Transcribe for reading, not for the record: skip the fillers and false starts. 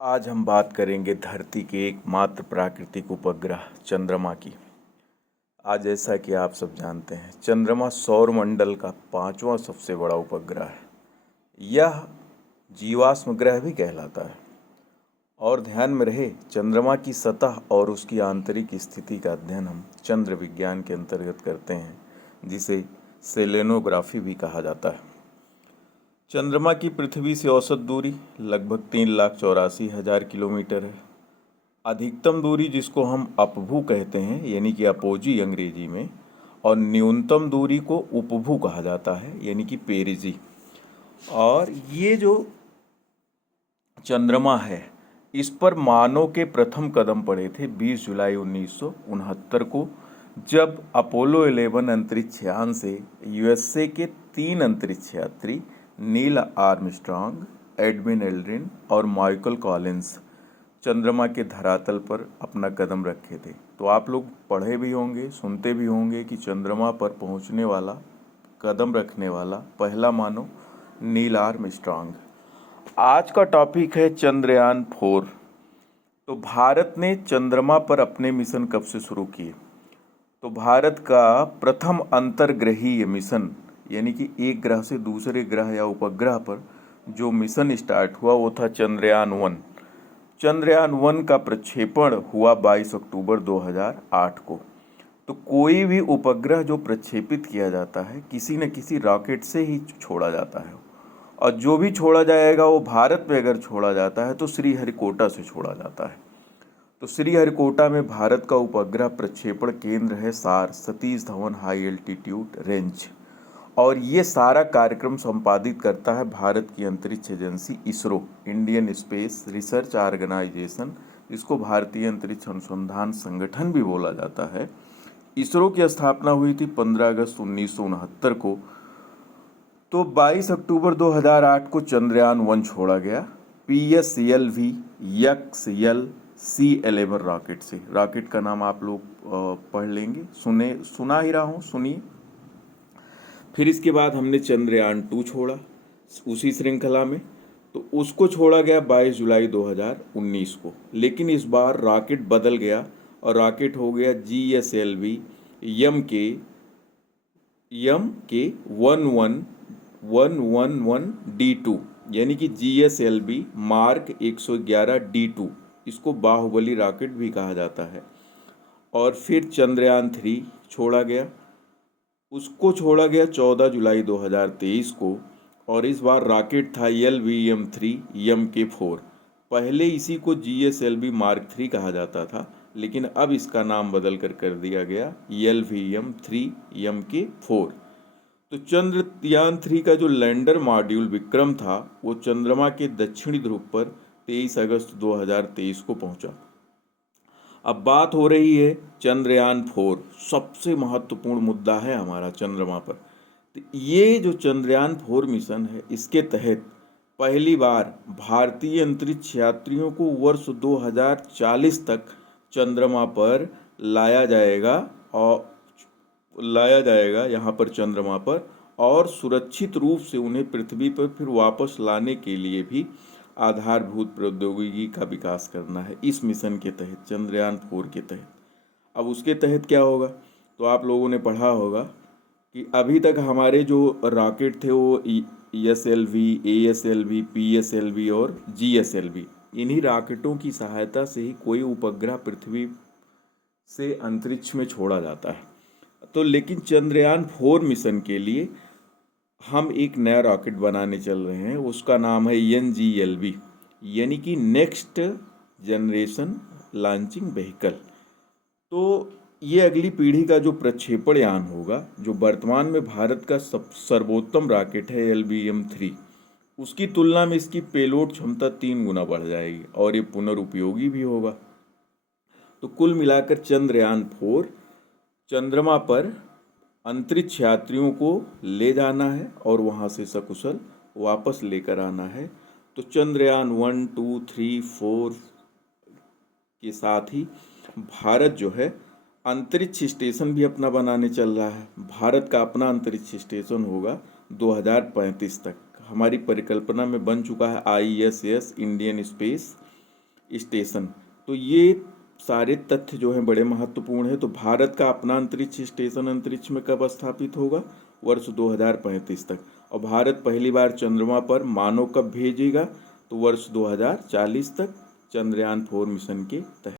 आज हम बात करेंगे धरती के एकमात्र प्राकृतिक उपग्रह चंद्रमा की। आज जैसा कि आप सब जानते हैं, चंद्रमा सौरमंडल का पांचवा सबसे बड़ा उपग्रह है। यह जीवाश्म ग्रह भी कहलाता है। और ध्यान में रहे, चंद्रमा की सतह और उसकी आंतरिक स्थिति का अध्ययन हम चंद्र विज्ञान के अंतर्गत करते हैं, जिसे सेलेनोग्राफी भी कहा जाता है। चंद्रमा की पृथ्वी से औसत दूरी लगभग 3,84,000 किलोमीटर है। अधिकतम दूरी जिसको हम अपभू कहते हैं, यानी कि अपोजी अंग्रेजी में, और न्यूनतम दूरी को उपभू कहा जाता है, यानी कि पेरिजी। और ये जो चंद्रमा है, इस पर मानव के प्रथम कदम पड़े थे 20 जुलाई 1969 को, जब अपोलो 11 अंतरिक्ष यान से यूएसए के 3 अंतरिक्ष यात्री नील आर्मस्ट्रांग, एडविन एल्ड्रिन और माइकल कॉलिंस चंद्रमा के धरातल पर अपना कदम रखे थे। तो आप लोग पढ़े भी होंगे, सुनते भी होंगे कि चंद्रमा पर पहुंचने वाला, कदम रखने वाला पहला मानव नील आर्मस्ट्रांग। आज का टॉपिक है चंद्रयान 4। तो भारत ने चंद्रमा पर अपने मिशन कब से शुरू किए? तो भारत का प्रथम अंतर्ग्रहीय मिशन, यानी कि एक ग्रह से दूसरे ग्रह या उपग्रह पर जो मिशन स्टार्ट हुआ, वो था चंद्रयान 1। चंद्रयान 1 का प्रक्षेपण हुआ 22 अक्टूबर 2008 को। तो कोई भी उपग्रह जो प्रक्षेपित किया जाता है, किसी न किसी रॉकेट से ही छोड़ा जाता है। और जो भी छोड़ा जाएगा, वो भारत में अगर छोड़ा जाता है तो श्रीहरिकोटा से छोड़ा जाता है। तो श्रीहरिकोटा में भारत का उपग्रह प्रक्षेपण केंद्र है सार, Satish Dhawan high altitude range. और ये सारा कार्यक्रम संपादित करता है भारत की अंतरिक्ष agency ISRO, Indian Space Research Organisation, जिसको भारतीय अंतरिक्ष अनुसंधान संगठन भी बोला जाता है। इसरो की स्थापना हुई थी 15 अगस्त 1969 को। तो 22 अक्टूबर 2008 को चंद्रयान 1 छोड़ा गया PSLV XL-C11 रॉकेट से। रॉकेट का नाम आप लोग पढ़ लेंगे, सुना ही रहा हूँ, सुनिए। फिर इसके बाद हमने चंद्रयान 2 छोड़ा उसी श्रृंखला में। तो उसको छोड़ा गया 22 जुलाई 2019 को। लेकिन इस बार रॉकेट बदल गया और रॉकेट हो गया GSLV MK1111D2, यानी कि GSLV मार्क 111D2। इसको बाहुबली रॉकेट भी कहा जाता है। और फिर चंद्रयान 3 छोड़ा गया। उसको छोड़ा गया 14 जुलाई 2023 को। और इस बार रॉकेट था LVM-3 MK4। पहले इसी को GSLV मार्क 3 कहा जाता था, लेकिन अब इसका नाम बदल कर दिया गया LVM-3 MK4। तो चंद्रयान 3 का जो लैंडर मॉड्यूल विक्रम था, वो चंद्रमा के दक्षिणी ध्रुव पर 23 अगस्त 2023 को पहुंचा। अब बात हो रही है चंद्रयान 4। सबसे महत्वपूर्ण मुद्दा है हमारा चंद्रमा पर। तो ये जो चंद्रयान 4 मिशन है, इसके तहत पहली बार भारतीय अंतरिक्ष यात्रियों को वर्ष 2040 तक चंद्रमा पर लाया जाएगा यहाँ पर चंद्रमा पर, और सुरक्षित रूप से उन्हें पृथ्वी पर फिर वापस लाने के लिए भी आधारभूत प्रौद्योगिकी का विकास करना है इस मिशन के तहत, चंद्रयान 4 के तहत। अब उसके तहत क्या होगा? तो आप लोगों ने पढ़ा होगा कि अभी तक हमारे जो रॉकेट थे वो ESLV, ASLV, PSLV और GSLV, इन्हीं रॉकेटों की सहायता से ही कोई उपग्रह पृथ्वी से अंतरिक्ष में छोड़ा जाता है। तो लेकिन चंद्रयान 4 मिशन के लिए हम एक नया रॉकेट बनाने चल रहे हैं। उसका नाम है NGLV, यानी कि नेक्स्ट जनरेशन लॉन्चिंग व्हीकल। तो ये अगली पीढ़ी का जो प्रक्षेपण यान होगा, जो वर्तमान में भारत का सर्वोत्तम रॉकेट है LVM-3, उसकी तुलना में इसकी पेलोड क्षमता 3 गुना बढ़ जाएगी और ये पुनरुपयोगी भी होगा। तो कुल मिलाकर चंद्रयान 4 चंद्रमा पर अंतरिक्ष यात्रियों को ले जाना है और वहाँ से सकुशल वापस लेकर आना है। तो चंद्रयान 1, 2, 3, 4 के साथ ही भारत जो है अंतरिक्ष स्टेशन भी अपना बनाने चल रहा है। भारत का अपना अंतरिक्ष स्टेशन होगा 2035 तक। हमारी परिकल्पना में बन चुका है ISS, इंडियन स्पेस स्टेशन। तो ये सारे तथ्य जो हैं बड़े महत्वपूर्ण है। तो भारत का अपना अंतरिक्ष स्टेशन अंतरिक्ष में कब स्थापित होगा? वर्ष 2035 तक। और भारत पहली बार चंद्रमा पर मानव कब भेजेगा? तो वर्ष 2040 तक चंद्रयान 4 मिशन के तहत।